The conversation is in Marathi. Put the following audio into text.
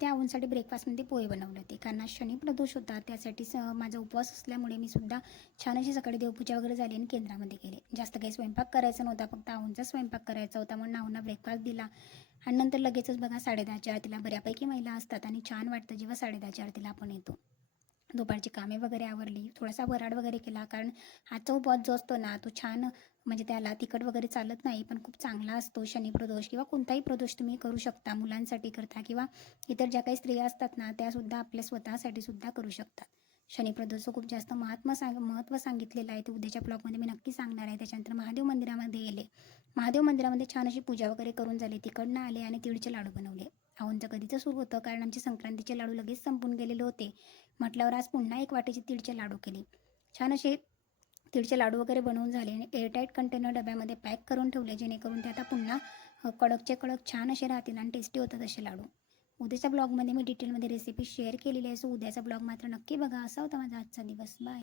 इथे आऊंसाठी ब्रेकफास्टमध्ये पोहे बनवले होते, कारण आज शनिप्रदोष होता. त्यासाठी माझा उपवास असल्यामुळे मी सुद्धा छान अशी सकाळी देवपूजा वगैरे झाली आणि केंद्रामध्ये गेले. जास्त काही स्वयंपाक करायचा नव्हता, फक्त आऊंचा स्वयंपाक करायचा होता, म्हणून आऊंना ब्रेकफास्ट दिला. आणि नंतर लगेचच बघा 10:30च्या आरतीला बऱ्यापैकी महिला असतात आणि छान वाटतं जेव्हा 10:30च्या आरतीला आपण येतो. दुपारची कामे वगैरे आवरली, थोडासा वराड वगैरे केला, कारण आजचा उपवास जो असतो ना तो छान म्हणजे त्याला तिखट वगैरे चालत नाही, पण खूप चांगला असतो. शनिप्रदोष किंवा कोणताही प्रदोष तुम्ही करू शकता, मुलांसाठी करता किंवा इतर ज्या काही स्त्रिया असतात ना त्यासुद्धा आपल्या स्वतःसाठी सुद्धा करू शकतात. शनिप्रदोषचं खूप जास्त महत्त्व सांगितलेलं आहे, ते उद्याच्या ब्लॉगमध्ये मी नक्की सांगणार आहे. त्याच्यानंतर महादेव मंदिरामध्ये गेले. महादेव मंदिरामध्ये छान अशी पूजा वगैरे करून झाली. तिकडनं आले आणि तिळचे लाडू बनवले. आऊंचं कधीचं सुरू होतं, कारण आमचे संक्रांतीचे लाडू लगेच संपून गेलेले होते. म्हटल्यावर आज पुन्हा एक वाटीचे तिळचे लाडू केले. छान असे तिळचे लाडू वगैरे बनवून झाले आणि एअरटाईट कंटेनर डब्यामध्ये पॅक करून ठेवले, जेणेकरून ते आता पुन्हा कडकचे कडक छान असे राहतील आणि टेस्टी होतात असे लाडू. उद्याच्या ब्लॉगमध्ये मी डिटेलमध्ये रेसिपी शेअर केलेली आहे. सो उद्याचा ब्लॉग मात्र नक्की बघा. असा होता माझा आजचा दिवस. बाय.